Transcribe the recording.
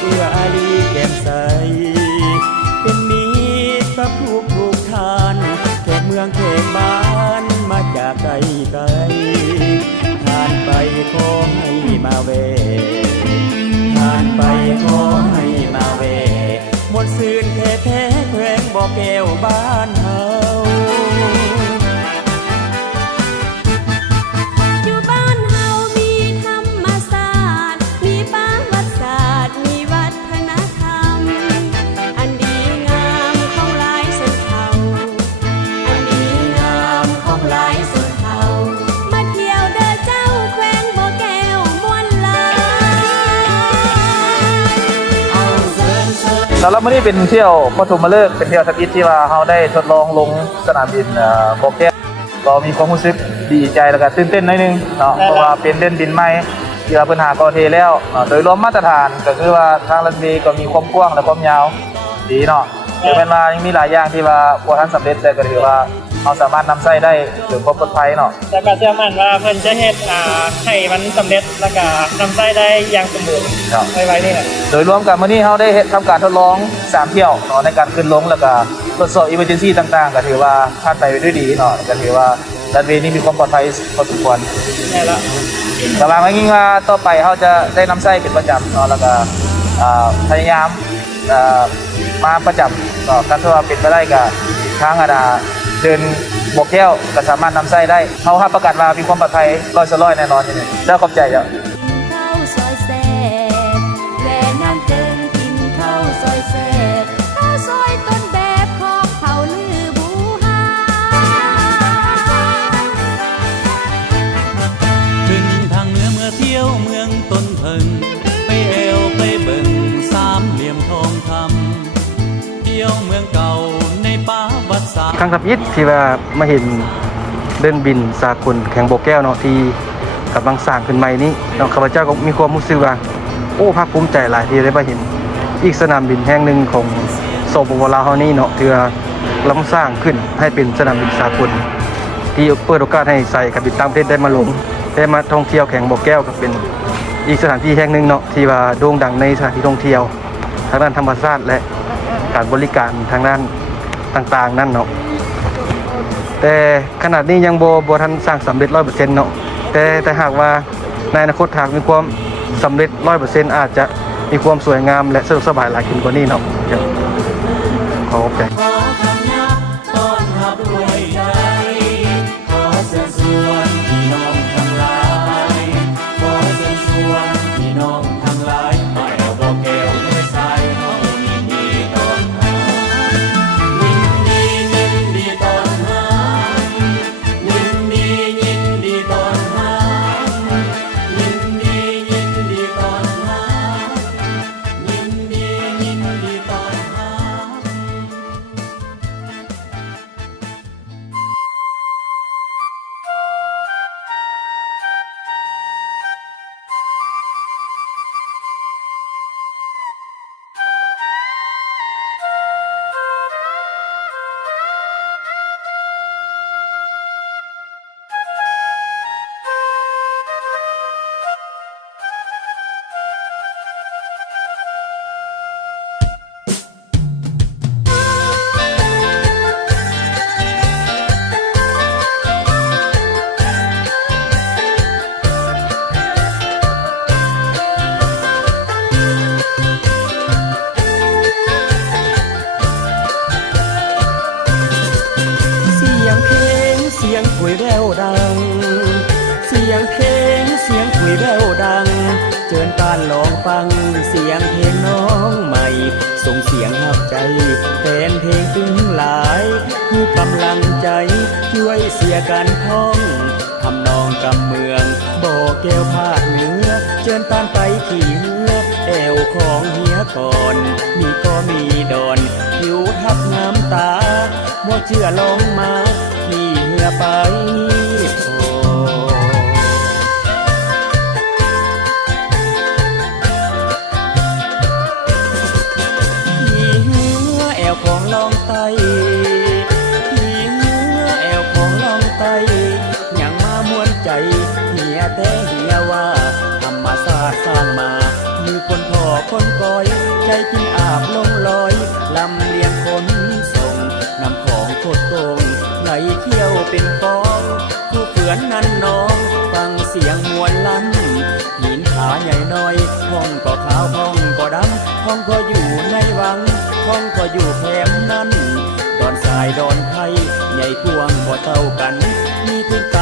เอื้ออารีแก้มใส เป็นมีสักับทุกทุกทานแขกเมืองแขกบ้านมาจากไกลไกลทานไปขอให้มาเวทานไปขอให้มาเวหมดซื่นแท้แท้แขวงบอกแก้วบ้าน สำหรับมื้อนี้เป็นเที่ยวปฐมฤกษ์เป็นเที่ยวสกิทที่ว่าเราได้ทดลองลงสนามบินเอ่อบอกแก้วก็มีความรู้สึกดีใจแล้วก็ตื่นเต้นหน่อยหนึงเนาะเพราะว่าเป็นเล่นบินใหม่ที่ว่าเพิ่นหากอเทแล้วเนาะโดยรวมมาตรฐานก็คือว่าทางรันเวย์ก็มีความกว้างและความยาวดีเนาะถึงแม้ว่ายังมีหลายอย่างที่ว่าบ่ทันสำเร็จแต่ก็ถือว่า เราสามารถนำใช้ได้ถึงความปลอดภัยเนาะแต่ก็เชื่อมั่นว่าเพิ่นจะเฮ็ดอ่าให้มันสำเร็จแล้วก็นำใช้ได้อย่างสมบูรณ์ครับ ไว้ๆนี่แหละ โดยรวมกันมื้อนี้เราได้เฮ็ดทำการทดลอง 3 เที่ยวเนาะในการขึ้นลงแล้วก็ทดสอบ emergency ต่างๆ ก็ถือว่าผ่านไปด้วยดีเนาะก็ถือว่ารันเวย์นี้มีความปลอดภัยพอสมควรนี่ละแต่ว่าไม่ยิ่งว่าต่อไปเขาจะได้นำไส้เป็นประจำเนาะแล้วก็อ่าพยายามอ่ามาประจำก็การที่ว่าเป็นไปได้ก็ทางอาดา เดินบวกแก้วก็สามารถนำไส้ได้เขาห้ประกาศว่ามีความปลอดภัยร้อยสร้อยแน่นอนอย่างนี้แล้วขอบใจจ้ะ ครั้งทับยิดที่ว่ามาเห็นเดินบินสากลแข่งโบกแก้วเนาะที่กำลังสร้างขึ้นใหม่นี้เนาะข้าพเจ้าก็มีความรู้สึกว่าโอ้ภาคภูมิใจหลายที่ได้มาเห็น อีกสนามบินแห่งหนึ่งของสปปลาเฮานี่เนาะที่ว่าลังสร้างขึ้นให้เป็นสนามบินสากล ที่เปิดโอกาสให้ใส่การบินต่างประเทศได้มาลงได้มาท่องเที่ยวแข่งโบกแก้วก็เป็นอีกสถานที่แห่งหนึ่งเนาะที่ว่าโด่งดังในสถานที่ท่องเที่ยวทางด้านธรรมชาติและการบริการทางด้านต่างๆ นั่นเนาะ แต่ขนาดนี้ยังโบโบทันสร้างสำเร็จร้อยเปอร์เซ็นต์เนาะแต่แต่หากว่าในอนาคตหากมีความสำเร็จร้อยเปอร์เซ็นต์อาจจะมีความสวยงามและสะดวกสบายหลายขึ้นกว่านี้เนาะขอขอบใจ เชิญการลองฟังเสียงเพลงน้องใหม่ ส่งเสียงหับใจแฟนเพลงถึงหลายผู้กำลังใจช่วยเสียกันท่องทำนองกำเมืองบอกแก้วภาคเหนือ เชิญตานไปขี่เหือแอวของเฮียก่อน มีก็มีดอนผิวทับน้ำตาบ่เชื่อลองมาขี่เหือไป คนพ่อคนกอย ใจกินอาบลงลอย ลำเลียงคนส่งนำของโคตรตรงไหลเที่ยวเป็นฟองผู้เฟือนนั้นน้อง ฟังเสียงมวลลั่นหินขาใหญ่น้อยห้องก็ขาวห้องก็ดำห้องก็อยู่ในวังห้องก็อยู่แคมนั้น ดอนทรายดอนไทยใหญ่กวงบ่เท่ากัน มีถึงก